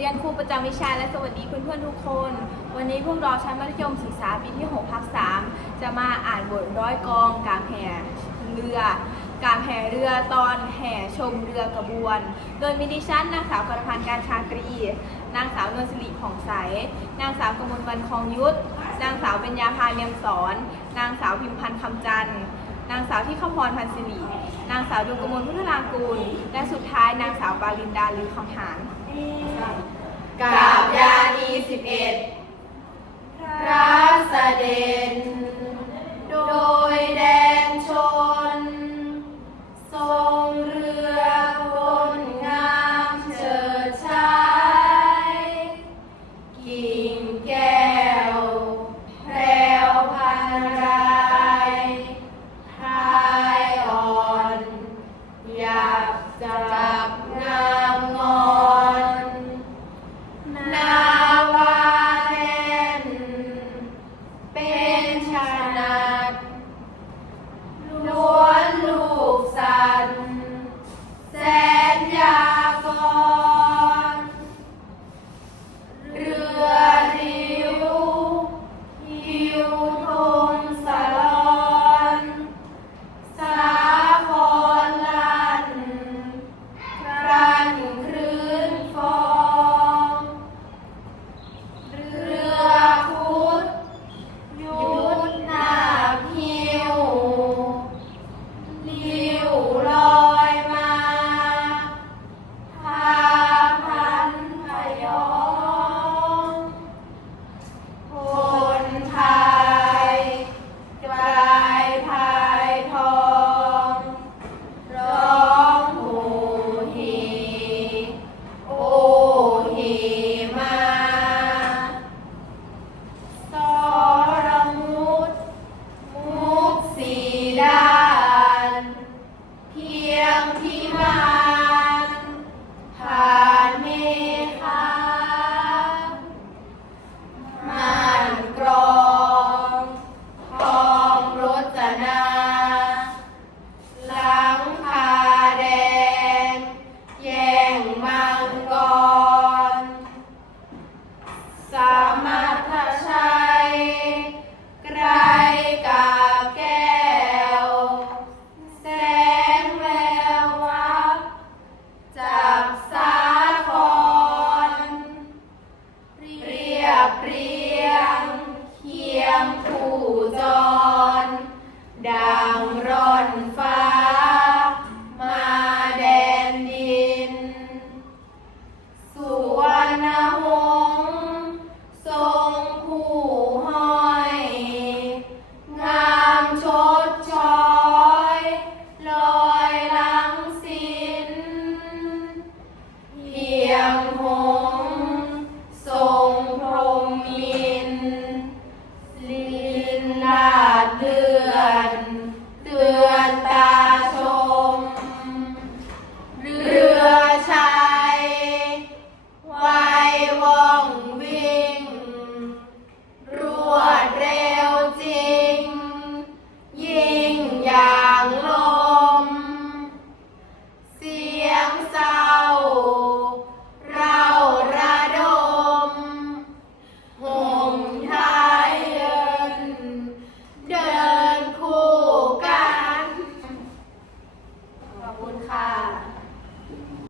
เรียนครูประจำวิชาและสวัสดีเพื่อนๆทุกคน วันนี้พวกเราชั้นมัธยมศึกษาปีที่6ภาค3จะมาอ่านบทร้อยกองกางแห่เรือ การแห่เรือตอนแห่ชมเรือกระบวน โดยมีดิฉันนางสาวกรพันธ์การชากรี นางสาวนวลสิริผ่องใส นางสาวกมลวันคองยุทธนางสาวเบญญาพาเนียมสอน นางสาวพิมพันธ์คำจันทร์นางสาวที่คำพรพันธ์สิริ นางสาวดวงกมลพุทธรางกูล และสุดท้ายนางสาวปาลินดาลือคำหาน กับยาดี11